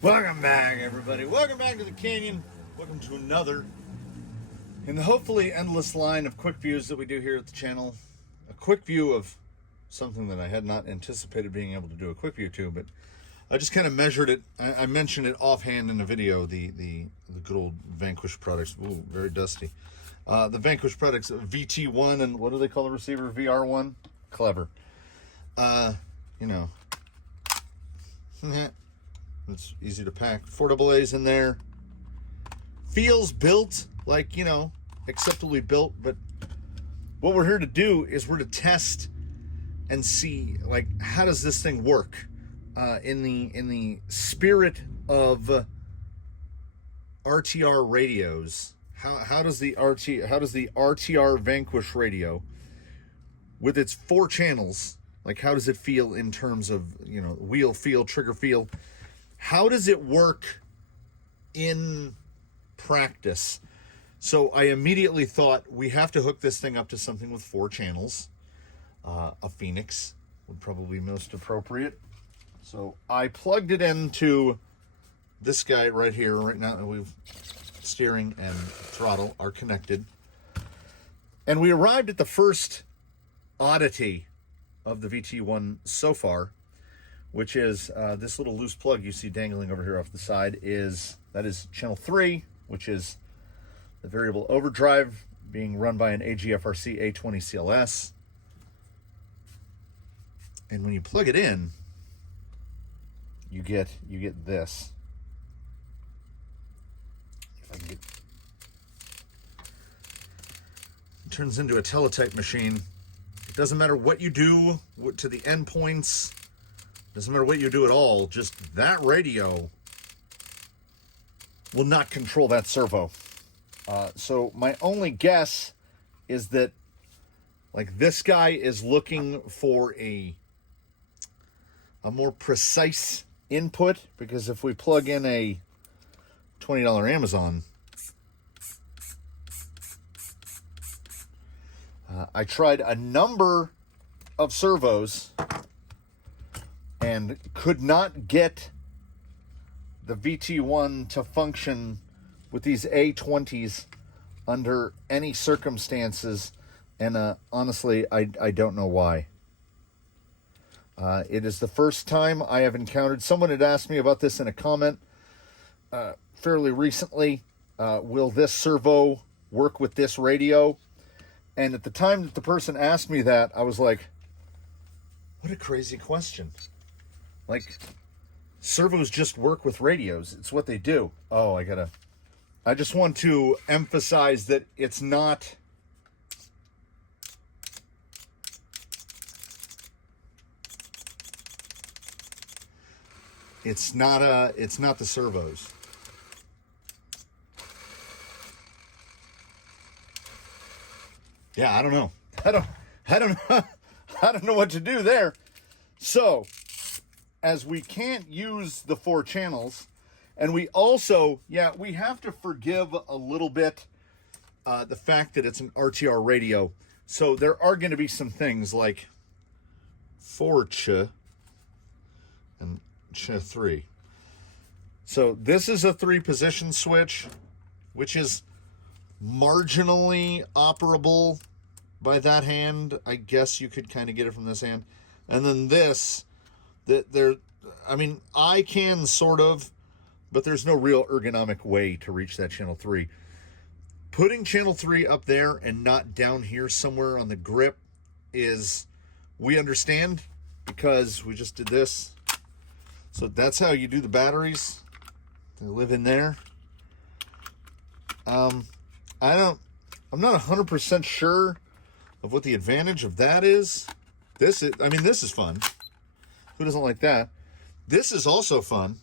Welcome back, everybody. Welcome back to the Canyon. Welcome to another in the hopefully endless line of quick views that we do here at the channel. A quick view of something that I had not anticipated being able to do a quick view to, but I just kind of measured it. I mentioned it offhand in the video, the good old Vanquish products. Ooh, very dusty. The Vanquish products, VT-1, and what do they call the receiver? VR1? Clever. You know. It's easy to pack. 4AA's in there. Feels built like, you know, acceptably built, but what we're here to do is we're to test and see, like, how does this thing work in the spirit of RTR radios. How does the RTR Vanquish radio with its 4 channels, like, how does it feel in terms of, you know, wheel feel, trigger feel? How does it work in practice? So I immediately thought we have to hook this thing up to something with 4 channels. A Phoenix would probably be most appropriate. So I plugged it into this guy right here. Right now, we've steering and throttle are connected. And we arrived at the first oddity of the VT-1 so far, which is this little loose plug you see dangling over here off the side. That is channel 3, which is the variable overdrive being run by an AGFRC A20 CLS. And when you plug it in, you get this. If I can get, it turns into a teletype machine. It doesn't matter what you do to the endpoints. Doesn't matter what you do at all, just that radio will not control that servo. So my only guess is that, like, this guy is looking for a more precise input, because if we plug in a $20 Amazon, I tried a number of servos and could not get the VT-1 to function with these A20s under any circumstances, and honestly, I don't know why. It is the first time I have encountered, someone had asked me about this in a comment fairly recently, will this servo work with this radio? And at the time that the person asked me that, I was like, what a crazy question. Like, servos just work with radios. It's what they do. Oh, I just want to emphasize that it's not the servos. Yeah, I don't know. I don't know what to do there. So, as we can't use the 4 channels, and we also, we have to forgive a little bit the fact that it's an RTR radio. So there are going to be some things like 4-ch and ch3. So this is a 3-position switch, which is marginally operable by that hand. I guess you could kind of get it from this hand. And then this, I can sort of, but there's no real ergonomic way to reach that channel 3. Putting channel 3 up there and not down here somewhere on the grip is, we understand, because we just did this. So that's how you do the batteries. They live in there. I'm not 100% sure of what the advantage of that is. This is fun. Who doesn't like that? This is also fun.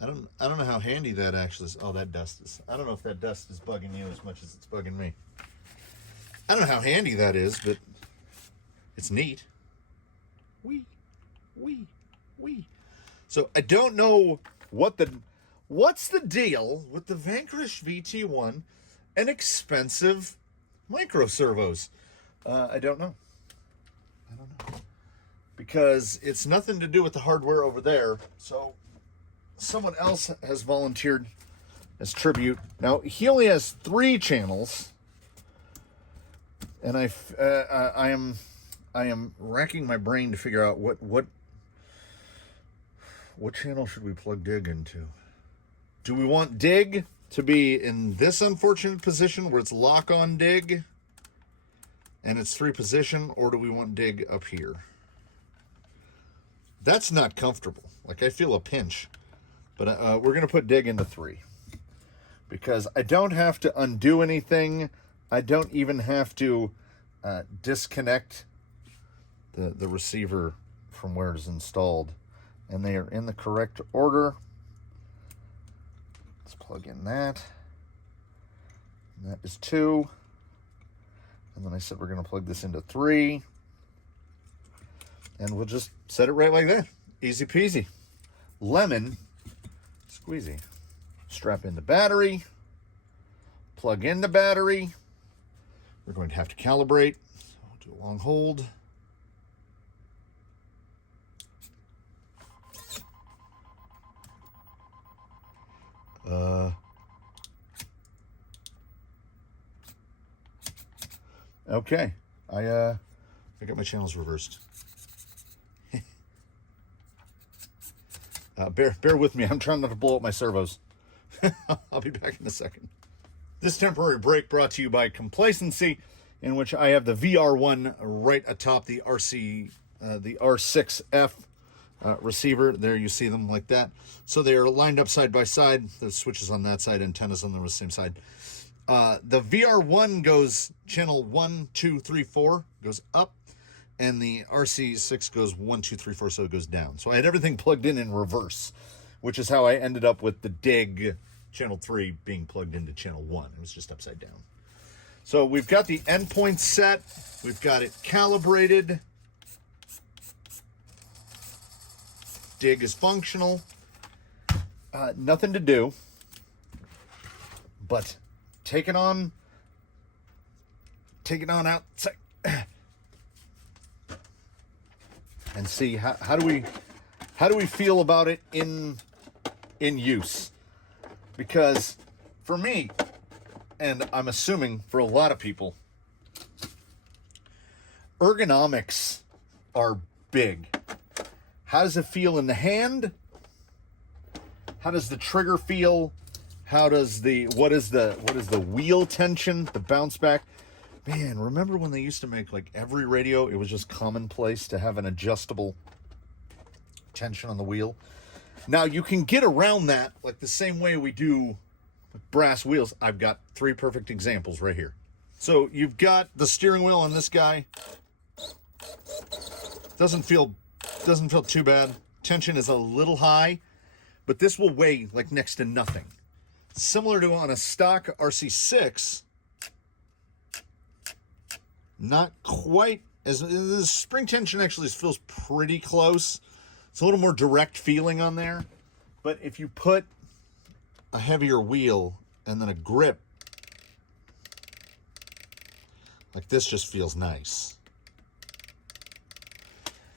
I don't know how handy that actually is. Oh, that dust is. I don't know if that dust is bugging you as much as it's bugging me. I don't know how handy that is, but it's neat. Wee. So I don't know what's the deal with the Vanquish VT-1 and expensive micro servos. I don't know. because it's nothing to do with the hardware over there. So someone else has volunteered as tribute. Now, he only has 3 channels, and I am racking my brain to figure out what channel should we plug Dig into. Do we want Dig to be in this unfortunate position where it's lock-on Dig and it's 3 position, or do we want Dig up here? That's not comfortable. Like, I feel a pinch. But we're going to put Dig into 3. Because I don't have to undo anything. I don't even have to disconnect the receiver from where it's installed. And they are in the correct order. Let's plug in that. And that is 2. And then I said we're going to plug this into 3. And we'll just set it right like that. Easy peasy. Lemon squeezy. Strap in the battery. Plug in the battery. We're going to have to calibrate. So we'll do a long hold. Okay. I got my channels reversed. Bear with me. I'm trying not to blow up my servos. I'll be back in a second. This temporary break brought to you by Complacency, in which I have the VR1 right atop the the R6F receiver. There you see them like that. So they are lined up side by side. The switches on that side, antennas on the same side. The VR1 goes channel 1, 2, 3, 4 goes up, and the RC6 goes 1, 2, 3, 4, so it goes down. So I had everything plugged in reverse, which is how I ended up with the Dig channel 3 being plugged into channel 1. It was just upside down. So we've got the endpoint set. We've got it calibrated. Dig is functional. Nothing to do but take it on outside and see how do we feel about it in use. Because for me, and I'm assuming for a lot of people, ergonomics are big. How does it feel in the hand? How does the trigger feel? How does what is the wheel tension, the bounce back? Man, remember when they used to make like every radio, it was just commonplace to have an adjustable tension on the wheel. Now you can get around that like the same way we do with brass wheels. I've got 3 perfect examples right here. So you've got the steering wheel on this guy. Doesn't feel too bad. Tension is a little high, but this will weigh like next to nothing. Similar to on a stock RC6, not quite as the spring tension actually feels pretty close. It's a little more direct feeling on there, but if you put a heavier wheel and then a grip, like this just feels nice.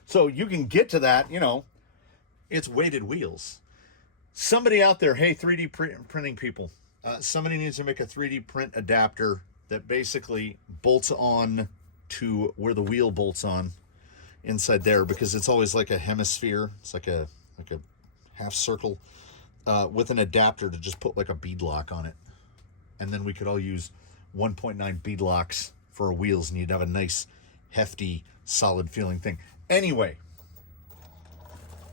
So you can get to that, it's weighted wheels. Somebody out there, hey, 3D printing people, somebody needs to make a 3D print adapter that basically bolts on to where the wheel bolts on inside there, because it's always like a hemisphere. It's like a half circle with an adapter to just put like a bead lock on it. And then we could all use 1.9 bead locks for our wheels, and you'd have a nice, hefty, solid feeling thing. Anyway,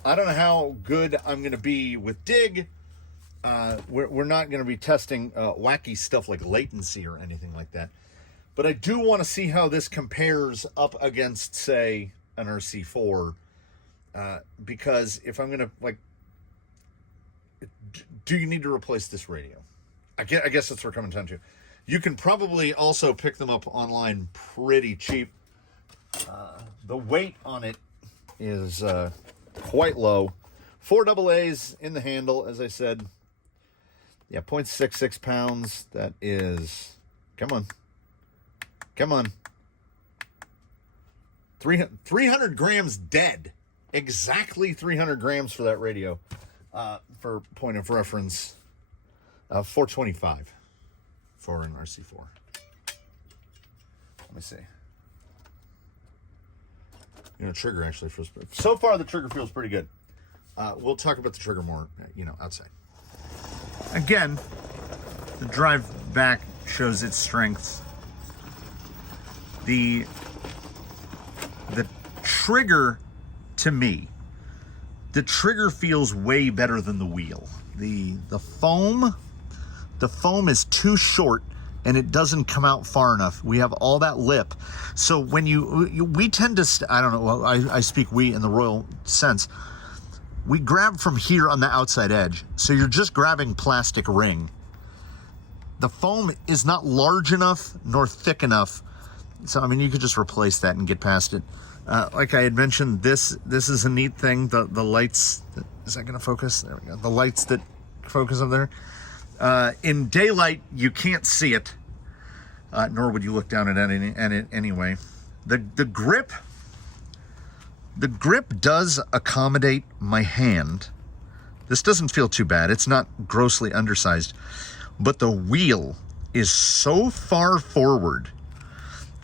I don't know how good I'm going to be with Dig. We're not going to be testing wacky stuff like latency or anything like that. But I do want to see how this compares up against, say, an RC4. Because if I'm going to, do you need to replace this radio? I guess that's where we're coming down to. You can probably also pick them up online pretty cheap. The weight on it is quite low. 4 AA's in the handle, as I said. Yeah, 0.66 pounds. That is, come on. 300 grams dead. Exactly 300 grams for that radio. For point of reference, 425 for an RC4. Let me see. Trigger actually feels pretty. So far, the trigger feels pretty good. We'll talk about the trigger more, outside. Again, the drive back shows its strengths. The trigger, to me, the trigger feels way better than the wheel. The foam is too short and it doesn't come out far enough. We have all that lip. So when we tend to, I don't know, I speak we in the royal sense. We grab from here on the outside edge. So you're just grabbing plastic ring. The foam is not large enough nor thick enough. So, I mean, you could just replace that and get past it. Like I had mentioned, this is a neat thing. The lights, is that going to focus? There we go. The lights that focus up there. In daylight, you can't see it, nor would you look down at it anyway. The grip does accommodate my hand. This doesn't feel too bad. It's not grossly undersized, but the wheel is so far forward.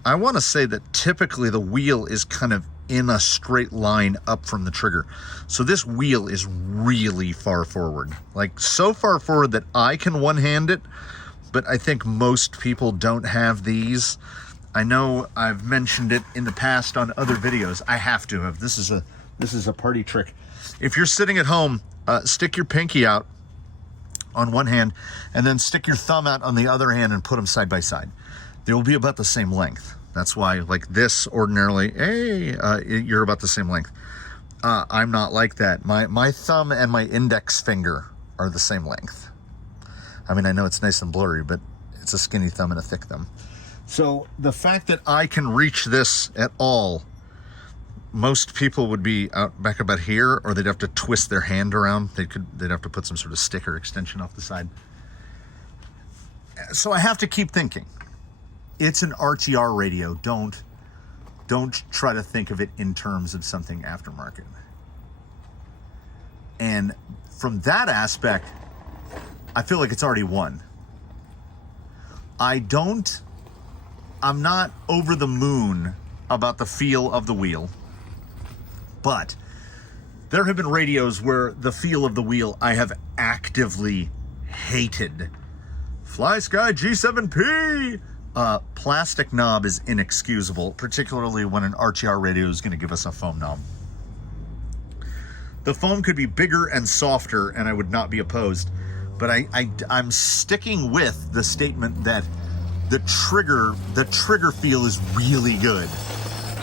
I want to say that typically the wheel is kind of in a straight line up from the trigger. So this wheel is really far forward, like so far forward that I can one-hand it, but I think most people don't have these. I know I've mentioned it in the past on other videos. I have to have. This is a party trick. If you're sitting at home, stick your pinky out on one hand and then stick your thumb out on the other hand and put them side by side. They will be about the same length. That's why, like this, ordinarily, you're about the same length. I'm not like that. My thumb and my index finger are the same length. I mean, I know it's nice and blurry, but it's a skinny thumb and a thick thumb. So the fact that I can reach this at all, most people would be out back about here, or they'd have to twist their hand around. They'd have to put some sort of sticker extension off the side. So I have to keep thinking. It's an RTR radio. Don't try to think of it in terms of something aftermarket. And from that aspect, I feel like it's already won. I'm not over the moon about the feel of the wheel, but there have been radios where the feel of the wheel I have actively hated. FlySky G7P! Plastic knob is inexcusable, particularly when an RTR radio is going to give us a foam knob. The foam could be bigger and softer, and I would not be opposed. But I'm sticking with the statement that the trigger feel is really good.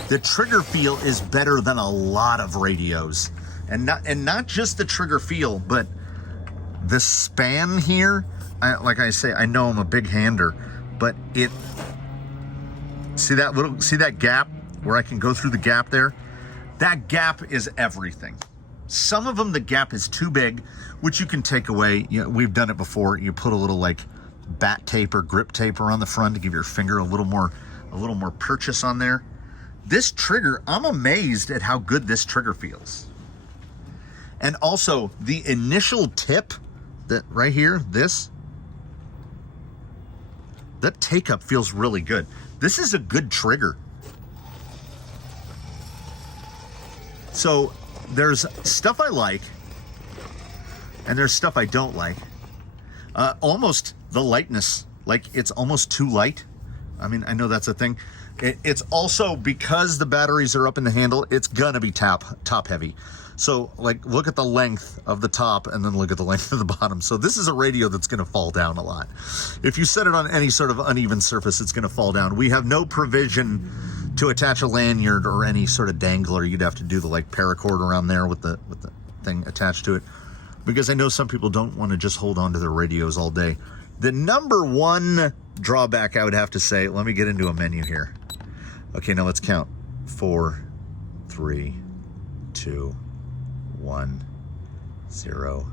The trigger feel is better than a lot of radios, and not just the trigger feel, but the span here. Like I say, I know I'm a big hander. But see that gap where I can go through the gap there? That gap is everything. Some of them, the gap is too big, which you can take away. We've done it before. You put a little like bat tape or grip tape around the front to give your finger a little more purchase on there. This trigger, I'm amazed at how good this trigger feels. And also the initial tip, that right here, that take-up feels really good. This is a good trigger. So there's stuff I like, and there's stuff I don't like. Almost the lightness, like it's almost too light. I mean, I know that's a thing. It's also because the batteries are up in the handle, it's gonna be top heavy. So like, look at the length of the top and then look at the length of the bottom. So this is a radio that's gonna fall down a lot. If you set it on any sort of uneven surface, it's gonna fall down. We have no provision to attach a lanyard or any sort of dangler. You'd have to do the like paracord around there with the thing attached to it. Because I know some people don't want to just hold on to their radios all day. The number one drawback I would have to say, let me get into a menu here. Okay, now let's count. 4, 3, 2, 1, 0,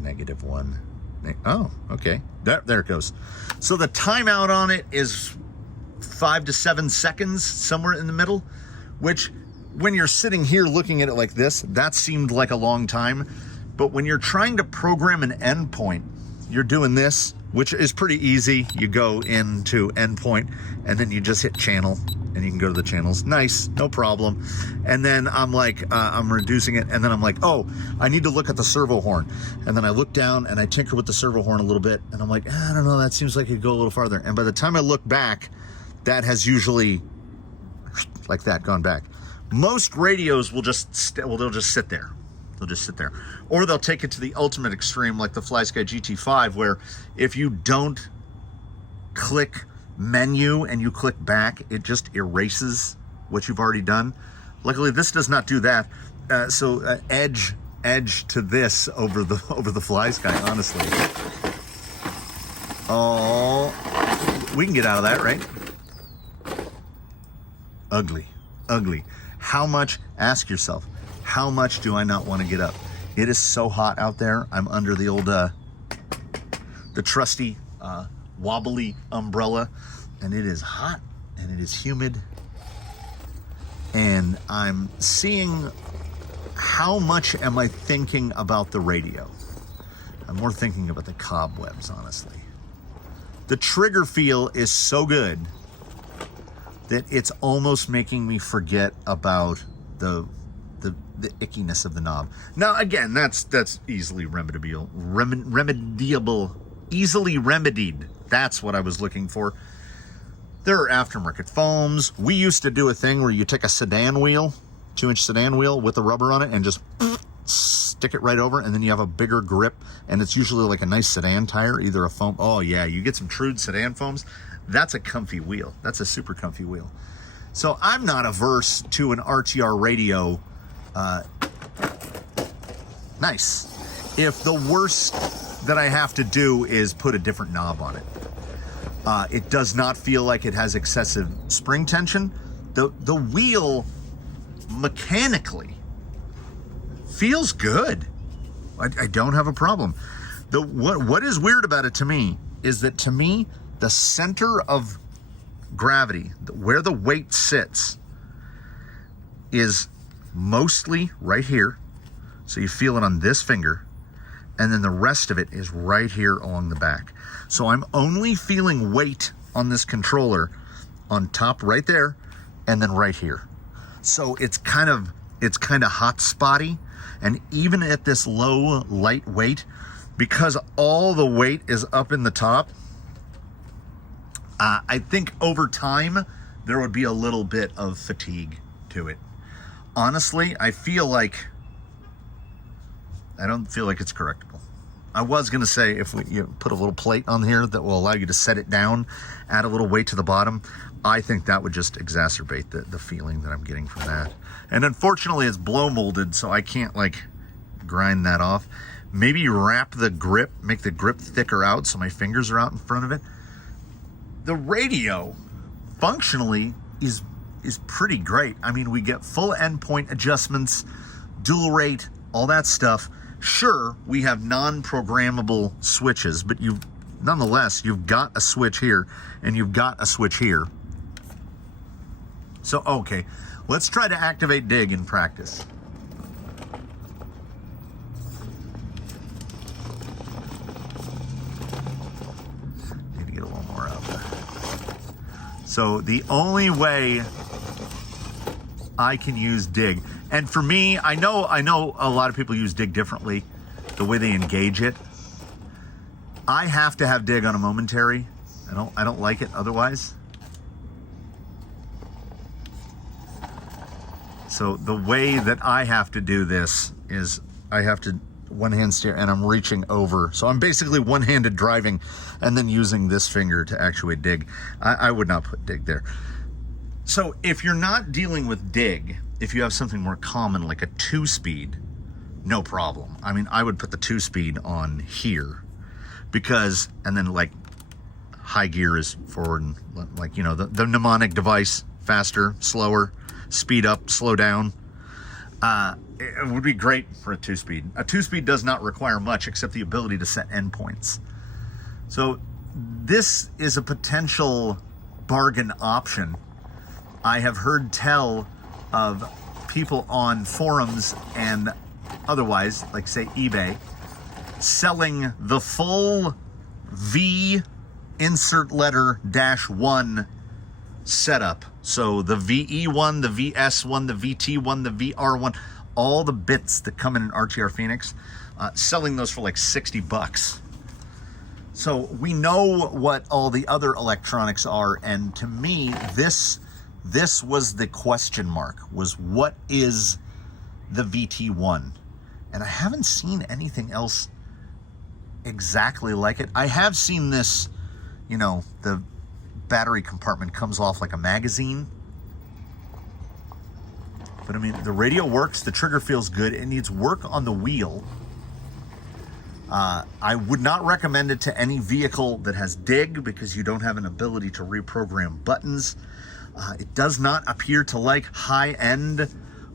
-1. Oh, okay. There it goes. So the timeout on it is 5 to 7 seconds, somewhere in the middle, which when you're sitting here looking at it like this, that seemed like a long time. But when you're trying to program an endpoint, you're doing this, which is pretty easy. You go into endpoint and then you just hit channel and you can go to the channels. Nice, no problem. And then I'm like, I'm reducing it. And then I'm like, oh, I need to look at the servo horn. And then I look down and I tinker with the servo horn a little bit. And I'm like, I don't know, that seems like it could go a little farther. And by the time I look back, that has usually, like that, gone back. Most radios will just, they'll just sit there. They'll just sit there. Or they'll take it to the ultimate extreme, like the FlySky GT5, where if you don't click menu and you click back, it just erases what you've already done. Luckily, this does not do that. So edge to this over the FlySky, honestly. Oh, we can get out of that, right? Ugly. How much, ask yourself, how much do I not want to get up? It is so hot out there. I'm under the old, the trusty wobbly umbrella, and it is hot and it is humid. And I'm seeing how much am I thinking about the radio? I'm more thinking about the cobwebs, honestly. The trigger feel is so good that it's almost making me forget about the ickiness of the knob. Now, again, that's easily remediable, easily remedied. That's what I was looking for. There are aftermarket foams. We used to do a thing where you take a sedan wheel, 2-inch sedan wheel with the rubber on it, and just stick it right over, and then you have a bigger grip, and it's usually like a nice sedan tire, either a foam. Oh yeah, you get some Trude sedan foams. That's a comfy wheel. That's a super comfy wheel. So I'm not averse to an RTR radio. Nice. If the worst that I have to do is put a different knob on it. It does not feel like it has excessive spring tension. The wheel mechanically feels good. I don't have a problem. What is weird about it to me is that, to me, the center of gravity, where the weight sits, is mostly right here. So you feel it on this finger, and then the rest of it is right here along the back. So I'm only feeling weight on this controller on top right there, and then right here. So it's kind of hot spotty, and even at this low light weight, because all the weight is up in the top, I think over time there would be a little bit of fatigue to it. Honestly, I don't feel like it's correctable. I was gonna say, if you put a little plate on here that will allow you to set it down, add a little weight to the bottom, I think that would just exacerbate the feeling that I'm getting from that. And unfortunately, it's blow molded, so I can't like grind that off. Maybe wrap the grip, make the grip thicker out so my fingers are out in front of it. The radio, functionally, is pretty great. I mean, we get full endpoint adjustments, dual rate, all that stuff. Sure, we have non-programmable switches, but nonetheless, you've got a switch here and you've got a switch here. So, okay, let's try to activate dig in practice. Need to get a little more up. So the only way I can use dig, and for me, I know a lot of people use dig differently, the way they engage it. I have to have dig on a momentary. I don't like it otherwise. So the way that I have to do this is I have to one-hand steer, and I'm reaching over. So I'm basically one-handed driving and then using this finger to actuate dig. I would not put dig there. So if you're not dealing with dig, if you have something more common like a 2-speed, no problem. I mean, I would put the 2-speed on here because, and then like high gear is forward and like, you know, the mnemonic device, faster, slower, speed up, slow down. It would be great for a 2-speed. A 2-speed does not require much except the ability to set endpoints. So this is a potential bargain option. I have heard tell of people on forums and otherwise, like say eBay, selling the full V insert letter -1 setup. So the VE1, the VS1, the VT1, the VR1, all the bits that come in an RTR Phoenix, selling those for like $60. So we know what all the other electronics are, and to me, this was the question mark, was what is the VT1? And I haven't seen anything else exactly like it. I have seen this, you know, the battery compartment comes off like a magazine. But I mean, the radio works, the trigger feels good, it needs work on the wheel. I would not recommend it to any vehicle that has dig, because you don't have an ability to reprogram buttons. It does not appear to like high-end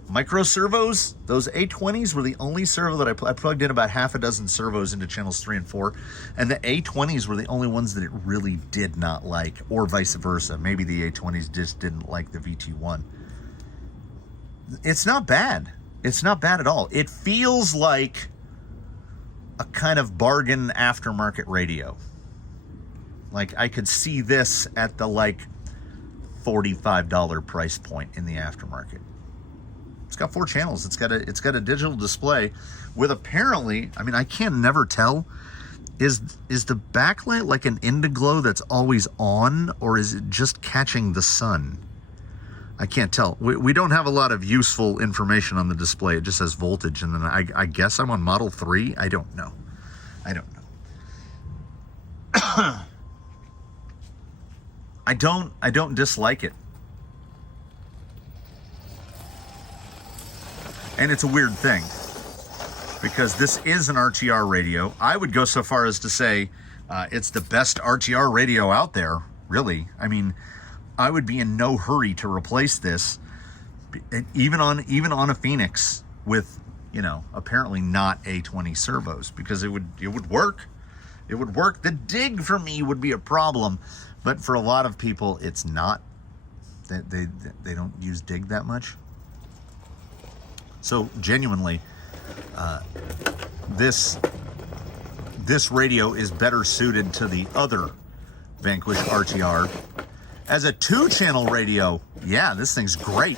micro servos. Those A20s were the only servo that I plugged in about half a dozen servos into channels 3 and 4, and the A20s were the only ones that it really did not like, or vice versa. Maybe the A20s just didn't like the VT1. It's not bad. It's not bad at all. It feels like a kind of bargain aftermarket radio. Like, I could see this at the like $45 price point in the aftermarket. It's got 4 channels. It's got a digital display with, apparently, I mean, I can never tell, is the backlight like an Indiglow that's always on, or is it just catching the sun? I can't tell. We don't have a lot of useful information on the display. It just says voltage, and then I guess I'm on Model 3. I don't know. I don't dislike it. And it's a weird thing, because this is an RTR radio. I would go so far as to say it's the best RTR radio out there, really. I mean, I would be in no hurry to replace this, even on a Phoenix with, you know, apparently not A20 servos, because it would work. It would work. The dig for me would be a problem, but for a lot of people, it's not. They don't use dig that much. So genuinely, this radio is better suited to the other Vanquish RTR. As a 2-channel radio, yeah, this thing's great.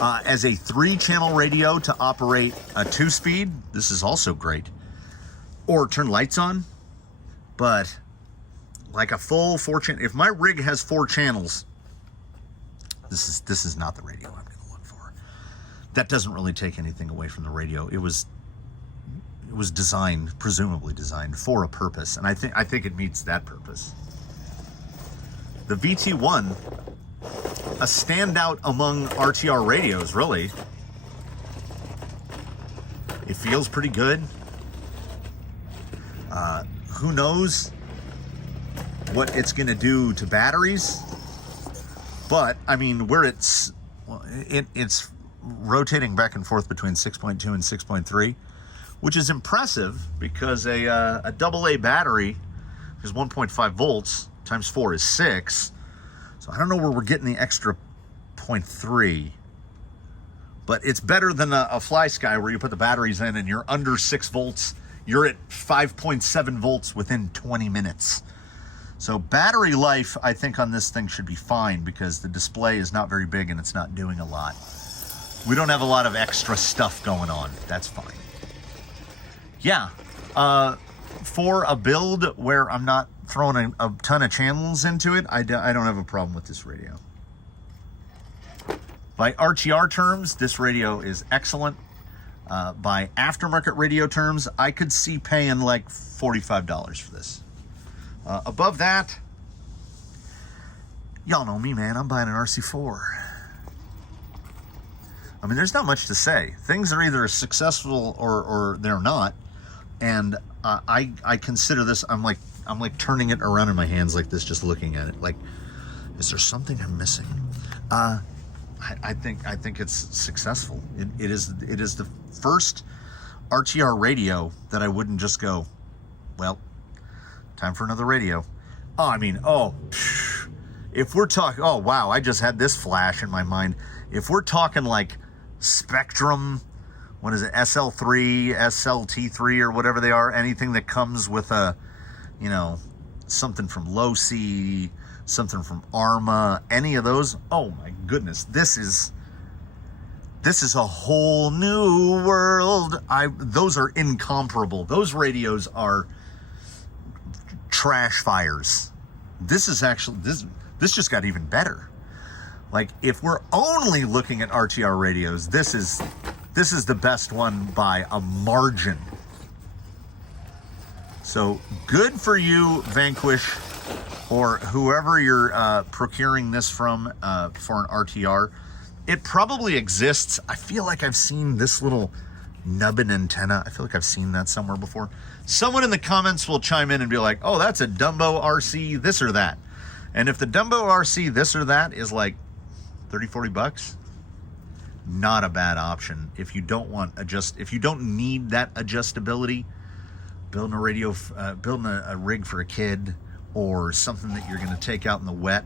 As a 3-channel radio to operate a 2-speed, this is also great. Or turn lights on. But like a full 4-channel, if my rig has 4 channels, this is not the radio I'm going to look for. That doesn't really take anything away from the radio. It was designed, presumably designed, for a purpose, and I think it meets that purpose. The VT1, a standout among RTR radios, really. It feels pretty good. Who knows what it's going to do to batteries? But I mean, where it's rotating back and forth between 6.2 and 6.3, which is impressive, because a AA battery is 1.5 volts. Times 4 is 6. So I don't know where we're getting the extra 0.3. But it's better than a Fly Sky where you put the batteries in and you're under 6 volts. You're at 5.7 volts within 20 minutes. So battery life, I think, on this thing should be fine, because the display is not very big and it's not doing a lot. We don't have a lot of extra stuff going on. That's fine. Yeah. For a build where I'm not throwing a ton of channels into it, I don't have a problem with this radio. By RTR terms, this radio is excellent. By aftermarket radio terms, I could see paying like $45 for this. Above that, y'all know me, man. I'm buying an RC4. I mean, there's not much to say. Things are either successful or they're not. And I consider this, I'm like turning it around in my hands like this, just looking at it. Like, is there something I'm missing? I think it's successful. It is the first RTR radio that I wouldn't just go, well, time for another radio. If we're talking, oh wow, I just had this flash in my mind. If we're talking like Spectrum, what is it, SL3, SLT3, or whatever they are, anything that comes with a, you know, something from Low C, something from Arma, any of those, oh my goodness, this is a whole new world. Those are incomparable. Those radios are trash fires. This is actually, this just got even better. Like, if we're only looking at RTR radios, this is the best one by a margin. So good for you, Vanquish, or whoever you're procuring this from for an RTR. It probably exists. I feel like I've seen this little nubbin antenna. I feel like I've seen that somewhere before. Someone in the comments will chime in and be like, oh, that's a Dumbo RC this or that. And if the Dumbo RC this or that is like 30, 40 bucks, not a bad option. If you don't if you don't need that adjustability, building a radio, building a rig for a kid, or something that you're going to take out in the wet.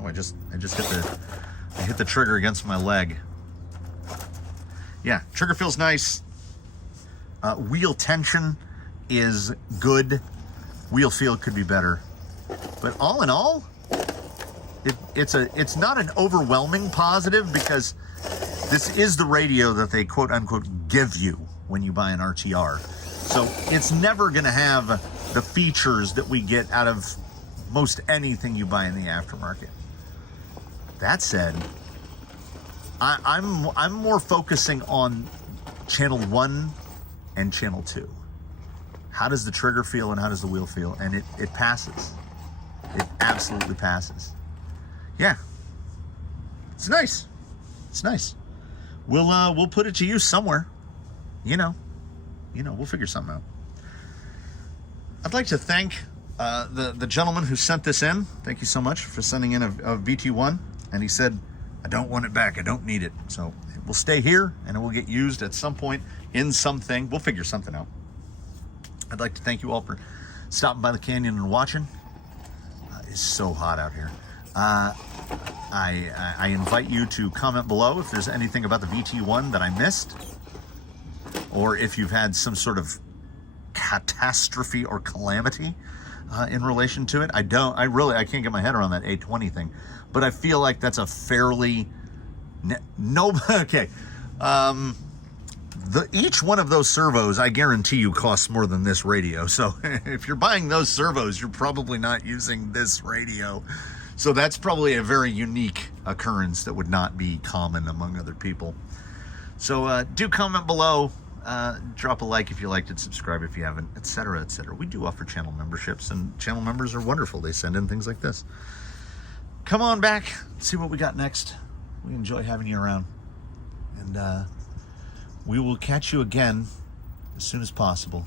Oh, I just hit the trigger against my leg. Yeah, trigger feels nice. Wheel tension is good. Wheel feel could be better. But all in all, it's not an overwhelming positive, because this is the radio that they quote unquote give you when you buy an RTR. So it's never going to have the features that we get out of most anything you buy in the aftermarket. That said, I'm more focusing on channel 1 and channel 2. How does the trigger feel and how does the wheel feel? And it passes. It absolutely passes. Yeah, it's nice. It's nice. We'll put it to use somewhere. You know, we'll figure something out. I'd like to thank the gentleman who sent this in. Thank you so much for sending in a VT-1. And he said, I don't want it back. I don't need it. So it will stay here and it will get used at some point in something. We'll figure something out. I'd like to thank you all for stopping by the canyon and watching. It's so hot out here. I invite you to comment below if there's anything about the VT-1 that I missed, or if you've had some sort of catastrophe or calamity in relation to it. I can't get my head around that A20 thing, but I feel like that's a fairly okay. Each one of those servos, I guarantee you, costs more than this radio. So if you're buying those servos, you're probably not using this radio. So that's probably a very unique occurrence that would not be common among other people. So do comment below, drop a like if you liked it, subscribe if you haven't, etc., etc. We do offer channel memberships, and channel members are wonderful. They send in things like this. Come on back, see what we got next. We enjoy having you around. And we will catch you again as soon as possible.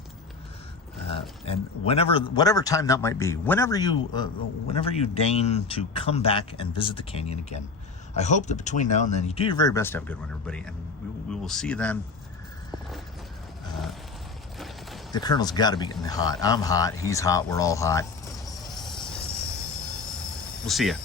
And whatever time that might be, whenever you deign to come back and visit the canyon again, I hope that between now and then you do your very best to have a good one, everybody, and we will see you then. The Colonel's got to be getting hot. I'm hot. He's hot. We're all hot. We'll see you.